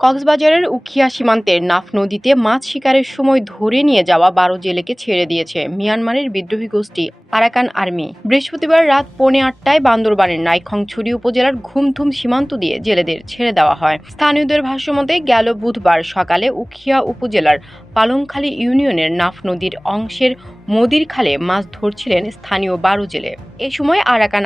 কক্সবাজারের উখিয়া সীমান্তের নাফ নদীতে মাছ শিকারের সময় ধরে নিয়ে যাওয়া বারো জেলেকে ছেড়ে দিয়েছে মিয়ানমারের বিদ্রোহী গোষ্ঠী আরাকান আর্মি। বৃহস্পতিবার রাত পৌনে আটটায় বান্দরবানের নাইখংছড়ি উপজেলার ঘুমথুম সীমান্ত দিয়ে জেলেদের ছেড়ে দেওয়া হয়। স্থানীয়দের ভাষ্যমতে গেল বুধবার সকালে উখিয়া উপজেলার পালংখালী ইউনিয়নের নাফ নদীর অংশের মদির খালে মাছ ধরছিলেন স্থানীয় বারো জেলে। এ সময় আরাকান